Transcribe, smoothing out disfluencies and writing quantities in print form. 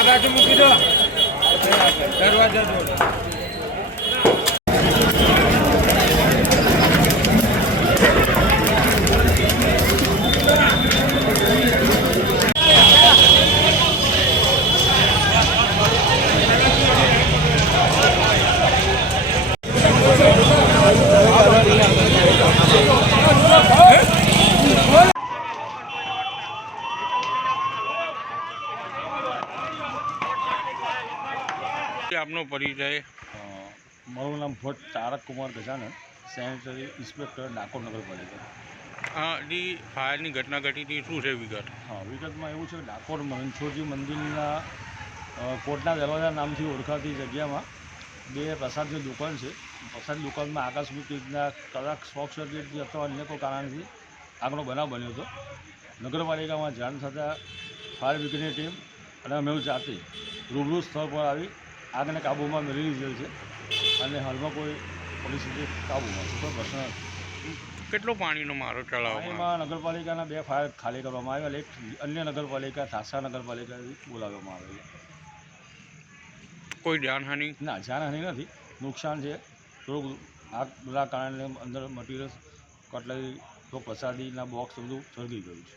આ બાજુ મૂકી દો દરવાજા જોડે. આપનો પરિચય? મારું નામ ભટ્ટ તારક કુમાર ગજાનન, સેનેટરી ઇન્સ્પેક્ટર ડાકોર નગરપાલિકા. ફાયરની ઘટના ઘટી હતી, શું છે વિગત? હા, વિગતમાં એવું છે કે ડાકોર રણછોડજી મંદિરના કોટના દરવાજા નામથી ઓળખાતી જગ્યામાં બે પ્રસાદની દુકાન છે. પ્રસાદની દુકાનમાં આકસ્મિક રીતના કદાચ શોર્ટ સર્કિટથી અથવા અન્ય કોઈ કારણથી આગનો બનાવ બન્યો હતો. નગરપાલિકામાં જાણ થતાં ફાયર બ્રિગેડની ટીમ અને અમે જાતે રૂબરૂ સ્થળ પર આવી આગને કાબૂમાં મેળવી લીધેલ છે અને હાલમાં કોઈ પરિસ્થિતિ કાબૂમાં છે, કોઈ પ્રશ્ન નથી. કેટલો પાણીનો મારો ચલાવવામાં? નગરપાલિકાના 2 ફાયર ખાલી કરવામાં આવેલ, એક અન્ય નગરપાલિકા ઠાસા નગરપાલિકાથી બોલાવવામાં આવેલી. કોઈ જાનહાનિ? ના, જાનહાનિ નથી. નુકસાન છે થોડુંક આગના કારણે અંદર મટીરિયલ, કટલેરી, પ્રસાદીના બોક્સ બધું સળગી ગયું છે.